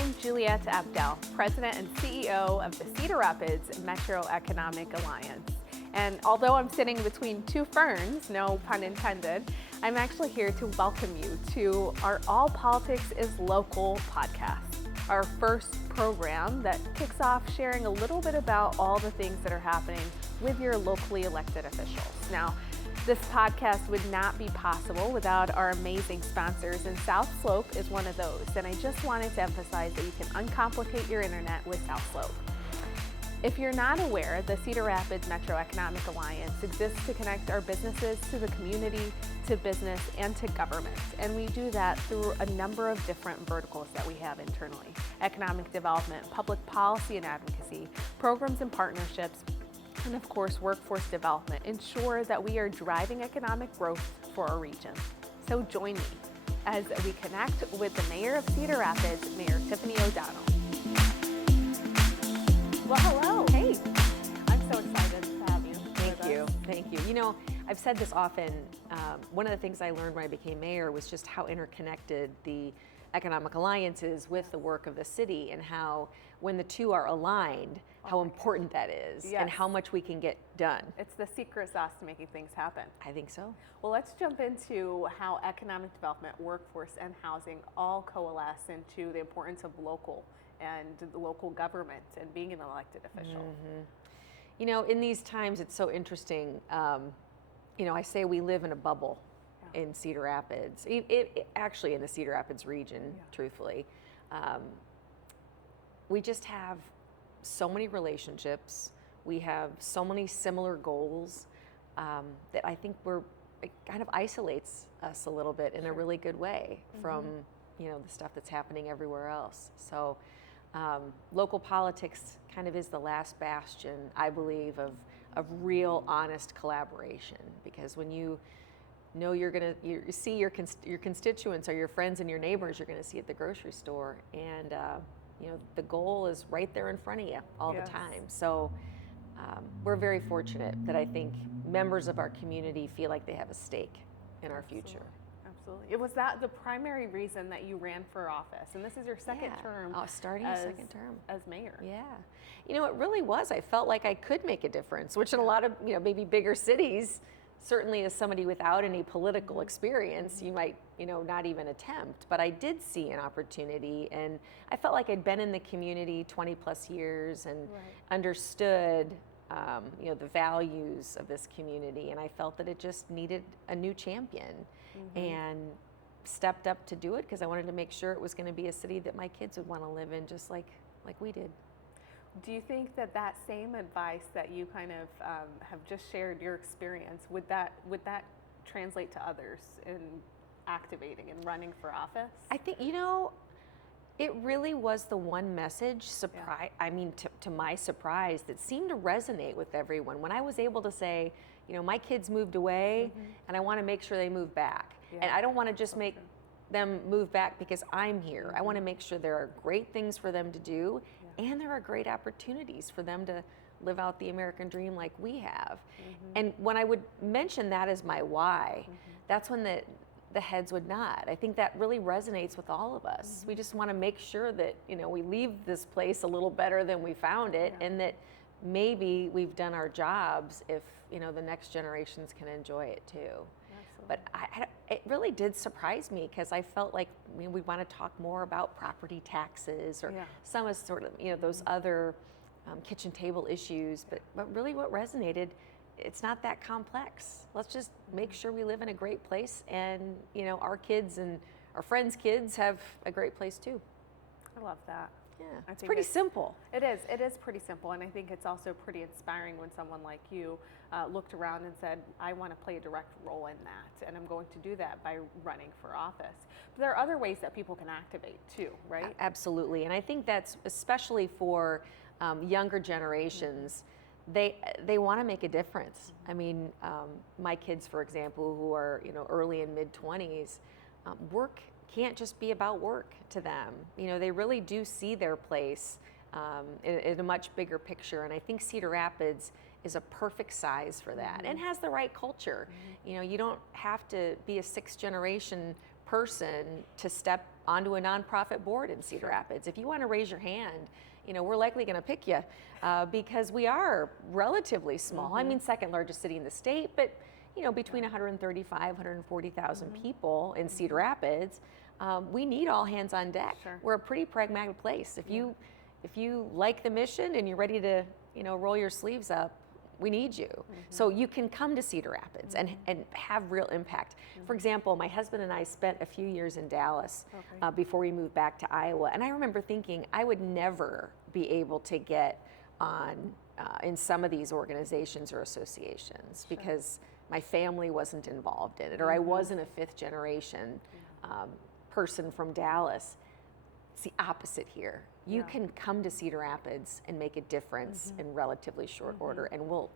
I'm Juliet and Mayor, President and CEO of the Cedar Rapids Metro Economic Alliance. And although I'm sitting between two ferns, no pun intended, I'm actually here to welcome you to our All Politics is Local podcast, our first program that kicks off sharing a little bit about all the things that are happening with your locally elected officials. Now, this podcast would not be possible without our amazing sponsors, and South Slope is one of those. And I just wanted to emphasize that you can uncomplicate your internet with South Slope. If you're not aware, the Cedar Rapids Metro Economic Alliance exists to connect our businesses to the community, to business, and to government. And we do that through a number of different verticals that we have internally: economic development, public policy and advocacy, programs and partnerships, and of course, workforce development. Ensure that we are driving economic growth for our region. So join me as we connect with the Mayor of Cedar Rapids, Mayor Tiffany O'Donnell. Well, hello. Hey, I'm so excited to have you. Thank you. You know, I've said this often. One of the things I learned when I became mayor was just how interconnected the economic alliance is with the work of the city, and how when the two are aligned, how important that is, Yes. and how much we can get done. It's the secret sauce to making things happen. I think so. Well, let's jump into how economic development, workforce, and housing all coalesce into the importance of local and the local government and being an elected official. Mm-hmm. You know, in these times, it's so interesting. I say we live in a bubble in Cedar Rapids, actually in the Cedar Rapids region, truthfully. We just have so many relationships. We have so many similar goals that I think it kind of isolates us a little bit in a really good way from, the stuff that's happening everywhere else. So local politics kind of is the last bastion, I believe, of real honest collaboration, because when you know you see your constituents or your friends and your neighbors, you're going to see at the grocery store, and the goal is right there in front of you all the time. So we're very fortunate that I think members of our community feel like they have a stake in our future. Absolutely. Was that the primary reason that you ran for office? And this is your second term. Starting a second term as mayor. Yeah. It really was. I felt like I could make a difference, which in a lot of, maybe bigger cities, certainly as somebody without any political experience, you might, not even attempt. But I did see an opportunity, and I felt like I'd been in the community 20 plus years and understood, the values of this community. And I felt that it just needed a new champion, and stepped up to do it because I wanted to make sure it was going to be a city that my kids would want to live in, just like we did. Do you think that same advice that you kind of have just shared your experience, would that translate to others in activating and running for office? I think, it really was the one message, to my surprise, that seemed to resonate with everyone. When I was able to say, my kids moved away and I want to make sure they move back. And I don't want to just make them move back because I'm here. I want to make sure there are great things for them to do, and there are great opportunities for them to live out the American dream like we have. And when I would mention that as my why, that's when the heads would nod. I think that really resonates with all of us. We just want to make sure that, we leave this place a little better than we found it, and that maybe we've done our jobs if, the next generations can enjoy it too. Absolutely. But it really did surprise me, because I felt like we want to talk more about property taxes or some of sort of, those other kitchen table issues. But really what resonated, it's not that complex. Let's just make sure we live in a great place, and, our kids and our friends' kids have a great place too. I love that. Yeah, I it's think pretty simple. It is pretty simple, and I think it's also pretty inspiring when someone like you looked around and said, I want to play a direct role in that, and I'm going to do that by running for office. But there are other ways that people can activate too, right? Absolutely, and I think that's especially for younger generations. They want to make a difference. I mean, my kids, for example, who are early and mid 20s, work can't just be about work to them. They really do see their place in a much bigger picture, and I think Cedar Rapids is a perfect size for that, and has the right culture. You don't have to be a sixth generation person to step onto a nonprofit board in Cedar Rapids. If you want to raise your hand, we're likely going to pick you because we are relatively small. I mean, second largest city in the state, but between 135, 140,000 people in Cedar Rapids, we need all hands on deck. We're a pretty pragmatic place. If you like the mission and you're ready to, roll your sleeves up, we need you. So you can come to Cedar Rapids and have real impact. For example, my husband and I spent a few years in Dallas before we moved back to Iowa. And I remember thinking I would never be able to get on in some of these organizations or associations because my family wasn't involved in it, or I wasn't a fifth generation person from Dallas. It's the opposite here. You can come to Cedar Rapids and make a difference in relatively short order, and we'll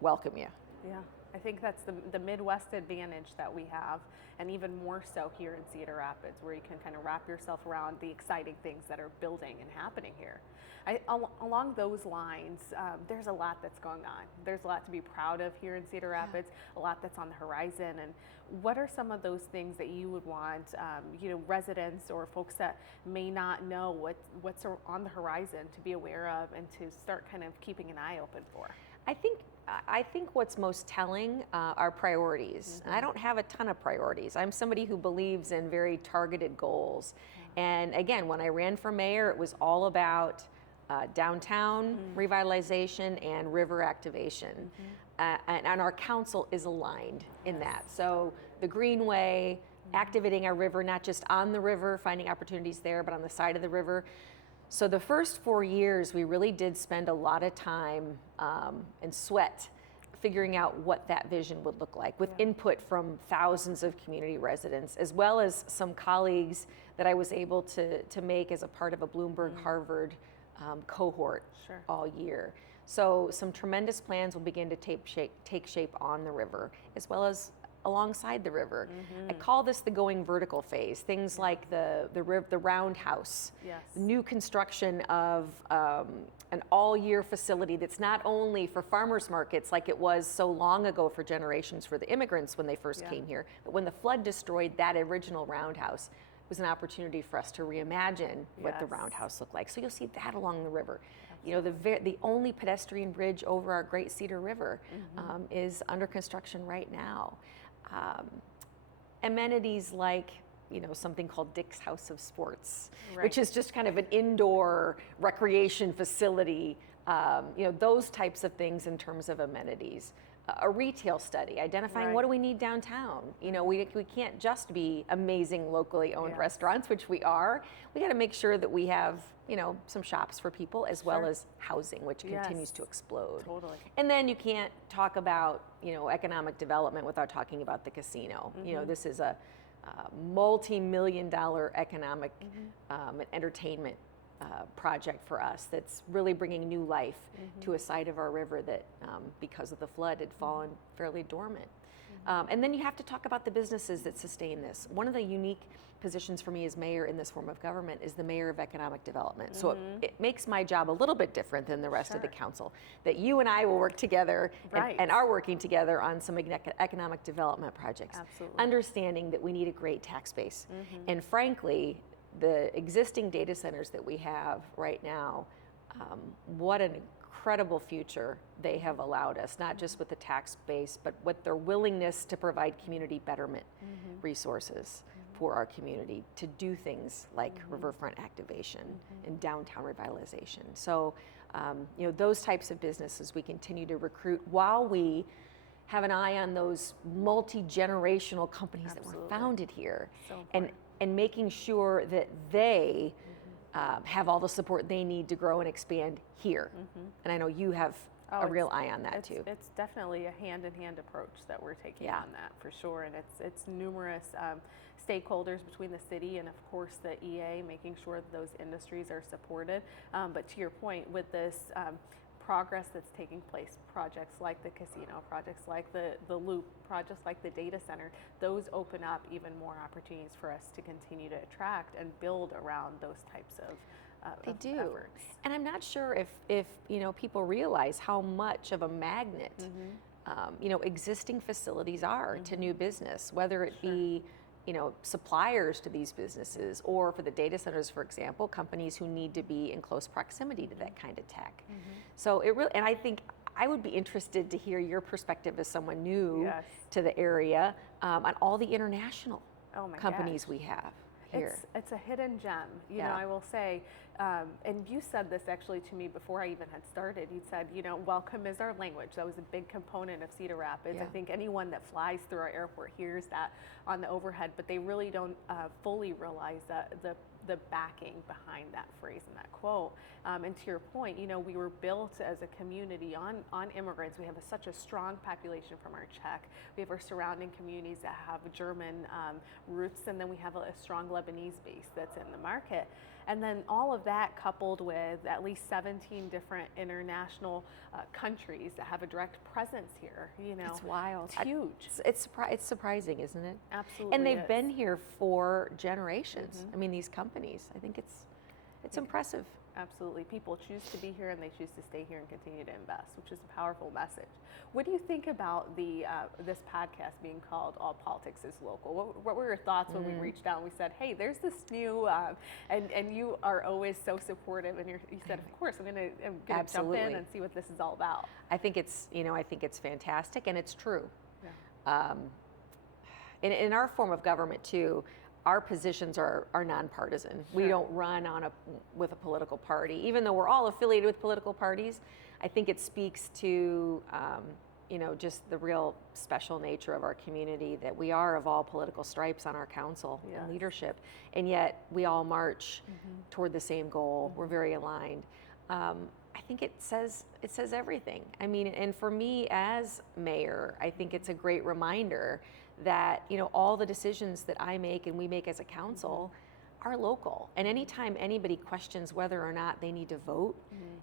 welcome you. Yeah, I think that's the Midwest advantage that we have, and even more so here in Cedar Rapids, where you can kind of wrap yourself around the exciting things that are building and happening here. Along those lines, there's a lot that's going on. There's a lot to be proud of here in Cedar Rapids, a lot that's on the horizon. And what are some of those things that you would want, residents or folks that may not know what's on the horizon to be aware of and to start kind of keeping an eye open for? I think what's most telling are priorities. And I don't have a ton of priorities. I'm somebody who believes in very targeted goals. And again, when I ran for mayor, it was all about downtown revitalization and river activation. And our council is aligned in that. So the Greenway, activating our river, not just on the river, finding opportunities there, but on the side of the river. So the first 4 years, we really did spend a lot of time and sweat figuring out what that vision would look like with input from thousands of community residents, as well as some colleagues that I was able to make as a part of a Bloomberg Harvard cohort all year. So some tremendous plans will begin to take shape on the river, as well as alongside the river. I call this the going vertical phase. Things like the roundhouse, new construction of an all-year facility that's not only for farmers markets like it was so long ago for generations for the immigrants when they first came here, but when the flood destroyed that original roundhouse, it was an opportunity for us to reimagine what the roundhouse looked like. So you'll see that along the river. The only pedestrian bridge over our Great Cedar River is under construction right now. Amenities like something called Dick's House of Sports, which is just kind of an indoor recreation facility, those types of things in terms of amenities. A retail study, identifying what do we need downtown. We can't just be amazing locally owned restaurants, which we are. We got to make sure that we have some shops for people as well as housing, which continues to explode. Totally. And then you can't talk about economic development without talking about the casino. This is a multi-million-dollar economic and entertainment project for us that's really bringing new life to a side of our river that because of the flood had fallen fairly dormant. And then you have to talk about the businesses that sustain this. One of the unique positions for me as mayor in this form of government is the mayor of economic development. So it makes my job a little bit different than the rest of the council, that you and I will work together and are working together on some economic development projects. Absolutely. Understanding that we need a great tax base. And frankly, the existing data centers that we have right now, what an incredible future they have allowed us, not just with the tax base, but with their willingness to provide community betterment resources for our community to do things like riverfront activation and downtown revitalization. So, those types of businesses we continue to recruit while we have an eye on those multi-generational companies that were founded here, and making sure that they have all the support they need to grow and expand here. And I know you have a real eye on that too. It's definitely a hand-in-hand approach that we're taking on that for sure, and it's numerous stakeholders between the city and of course the EA, making sure that those industries are supported. But to your point, with this progress that's taking place, projects like the casino, projects like the loop, projects like the data center, those open up even more opportunities for us to continue to attract and build around those types of efforts. And I'm not sure if people realize how much of a magnet existing facilities are to new business, whether it be suppliers to these businesses, or for the data centers, for example, companies who need to be in close proximity to that kind of tech. So it really, and I think I would be interested to hear your perspective as someone new to the area on all the international companies we have here. It's a hidden gem, you know, I will say. And you said this actually to me before I even had started. You said, welcome is our language. That was a big component of Cedar Rapids. I think anyone that flies through our airport hears that on the overhead, but they really don't fully realize that the backing behind that phrase and that quote. And to your point, we were built as a community on immigrants. We have such a strong population from our Czech. We have our surrounding communities that have German roots, and then we have a strong Lebanese base that's in the market. And then all of that coupled with at least 17 different international countries that have a direct presence here, It's wild. It's huge. It's surprising, isn't it? Absolutely. And they've been here for generations. I mean, these companies, I think it's impressive. Absolutely. People choose to be here and they choose to stay here and continue to invest, which is a powerful message. What do you think about this podcast being called All Politics is Local? What were your thoughts when we reached out and we said, hey, there's this new, and you are always so supportive, and you said, of course, I'm going to jump in and see what this is all about. I think it's fantastic, and it's true. Yeah. In our form of government too, our positions are nonpartisan. Sure. We don't run with a political party, even though we're all affiliated with political parties. I think it speaks to just the real special nature of our community, that we are of all political stripes on our council and leadership, and yet we all march toward the same goal. We're very aligned. I think it says everything. I mean, and for me as mayor, I think it's a great reminder that all the decisions that I make and we make as a council are local. And anytime anybody questions whether or not they need to vote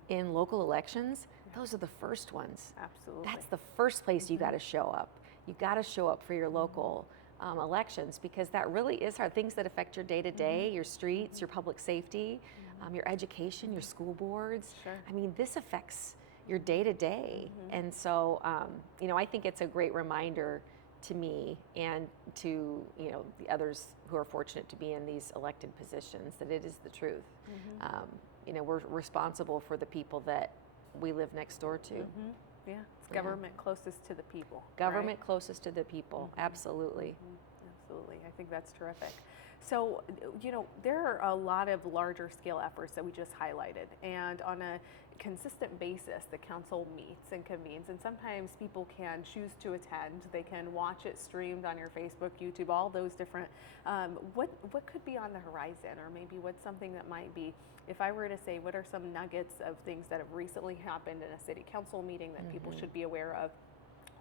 in local elections, those are the first ones. Absolutely. That's the first place you got to show up. You got to show up for your local elections, because that really is hard. Things that affect your day-to-day, your streets, your public safety, your education, your school boards. Sure. I mean, this affects your day-to-day. And so, I think it's a great reminder to me and to the others who are fortunate to be in these elected positions that it is the truth. We're responsible for the people that we live next door to. Yeah, it's government closest to the people. Government closest to the people, absolutely. Absolutely, I think that's terrific. So, there are a lot of larger scale efforts that we just highlighted, and on a consistent basis, the council meets and convenes, and sometimes people can choose to attend. They can watch it streamed on your Facebook, YouTube, all those different. What could be on the horizon, or maybe what's something that might be, if I were to say, what are some nuggets of things that have recently happened in a city council meeting that people should be aware of,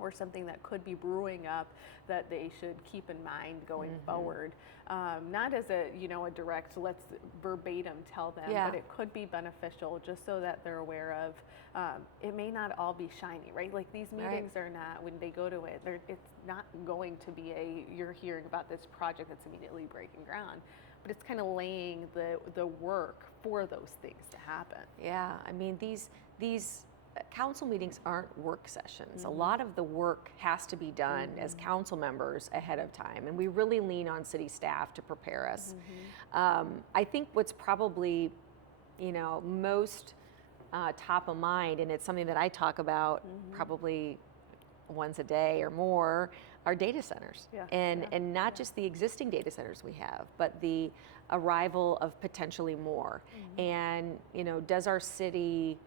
or something that could be brewing up that they should keep in mind going forward? Not as a direct, let's verbatim tell them, but it could be beneficial just so that they're aware of. It may not all be shiny, right? Like these meetings are not, when they go to it, it's not going to be you're hearing about this project that's immediately breaking ground, but it's kind of laying the work for those things to happen. Yeah, I mean, these council meetings aren't work sessions. A lot of the work has to be done as council members ahead of time, and we really lean on city staff to prepare us. I think what's probably, most top of mind, and it's something that I talk about probably once a day or more, are data centers. And not just the existing data centers we have, but the arrival of potentially more. And, does our city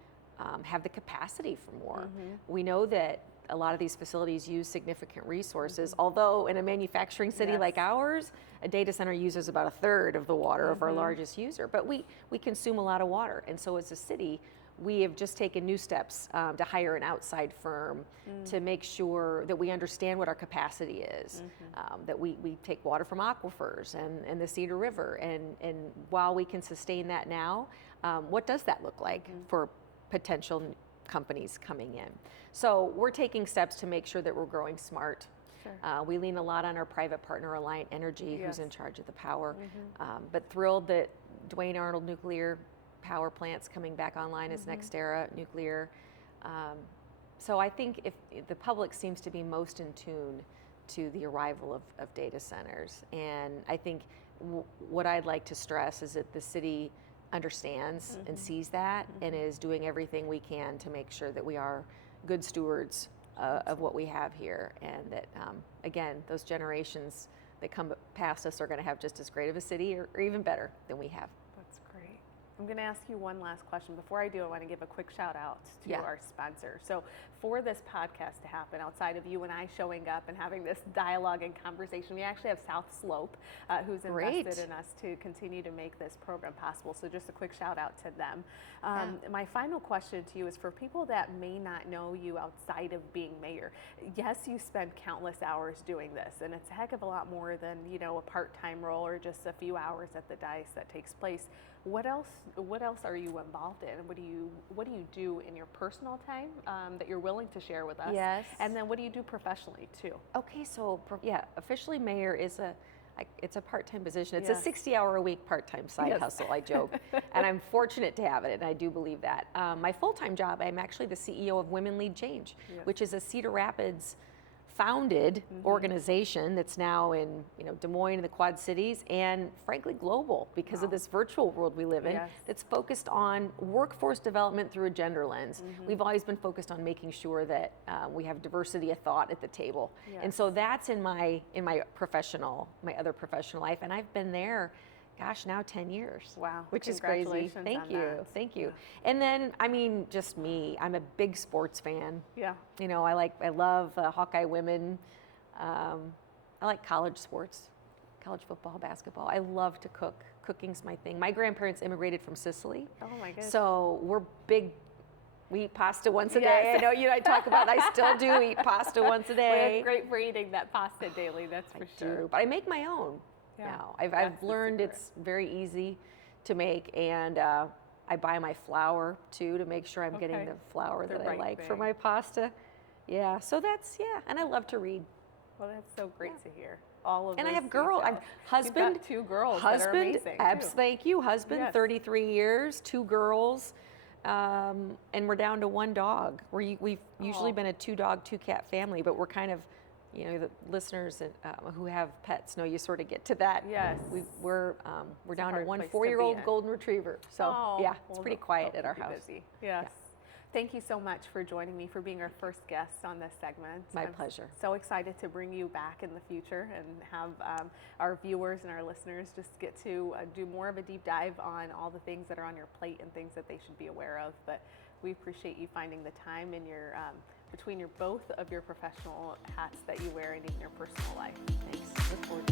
have the capacity for more? We know that a lot of these facilities use significant resources, although in a manufacturing city like ours, a data center uses about a third of the water of our largest user. But we consume a lot of water, and so as a city, we have just taken new steps to hire an outside firm to make sure that we understand what our capacity is, that we take water from aquifers and the Cedar River, and while we can sustain that now, what does that look like for potential companies coming in? So we're taking steps to make sure that we're growing smart. Sure. We lean a lot on our private partner, Alliant Energy, who's in charge of the power, but thrilled that Duane Arnold Nuclear Power Plant's coming back online as NextEra Nuclear. So I think if the public seems to be most in tune to the arrival of data centers. And I think what I'd like to stress is that the city understands and sees that and is doing everything we can to make sure that we are good stewards of what we have here, and that again, those generations that come past us are going to have just as great of a city or even better than we have. That's great. I'm going to ask you one last question. Before I do, I want to give a quick shout out to our sponsor. So for this podcast to happen, outside of you and I showing up and having this dialogue and conversation, we actually have South Slope, who's invested in us to continue to make this program possible. So just a quick shout out to them. My final question to you is for people that may not know you outside of being mayor. Yes, you spend countless hours doing this, and it's a heck of a lot more than, you know, a part-time role or just a few hours at the dais that takes place. What else are you involved in? What do you do in your personal time that you're willing to share with us? Yes. And then what do you do professionally too? Okay, so officially mayor is it's a part-time position. It's a 60-hour-a-week part-time side hustle, I joke. And I'm fortunate to have it, and I do believe that. My full-time job, I'm actually the CEO of Women Lead Change, which is a Cedar Rapids founded organization that's now in Des Moines and the Quad Cities, and frankly global because of this virtual world we live in, that's focused on workforce development through a gender lens. We've always been focused on making sure that we have diversity of thought at the table. And so that's in my other professional life, and I've been there, gosh, now 10 years. Wow. Which is crazy. Thank you. And then, I mean, just me, I'm a big sports fan. Yeah. You know, I love Hawkeye women. I like college sports, college football, basketball. I love to cook. Cooking's my thing. My grandparents immigrated from Sicily. Oh my goodness. So we're big. We eat pasta once a day. I know I talk about I still do eat pasta once a day. Well, it's great for eating that pasta daily, that's for sure. But I make my own. Now I've learned it's very easy to make, and I buy my flour too to make sure I'm getting the flour that I like for my pasta. Yeah, so that's and I love to read. Well, that's so great to hear. All of and I those have girls. details. Husband, You've got 2 girls. Husband, that are amazing too. Thank you, husband. 33 years, 2 girls, and we're down to 1 dog. We've usually been a 2-dog, 2-cat family, but we're kind of, the listeners who have pets know you sort of get to that. Yes. We're down to 1 4-year-old golden retriever. So it's pretty quiet at our house. Busy. Yes. Thank you so much for joining me, for being our first guest on this segment. My pleasure. So excited to bring you back in the future and have our viewers and our listeners just get to do more of a deep dive on all the things that are on your plate and things that they should be aware of. But we appreciate you finding the time in your between both of your professional hats that you wear and in your personal life. Thanks. Look forward to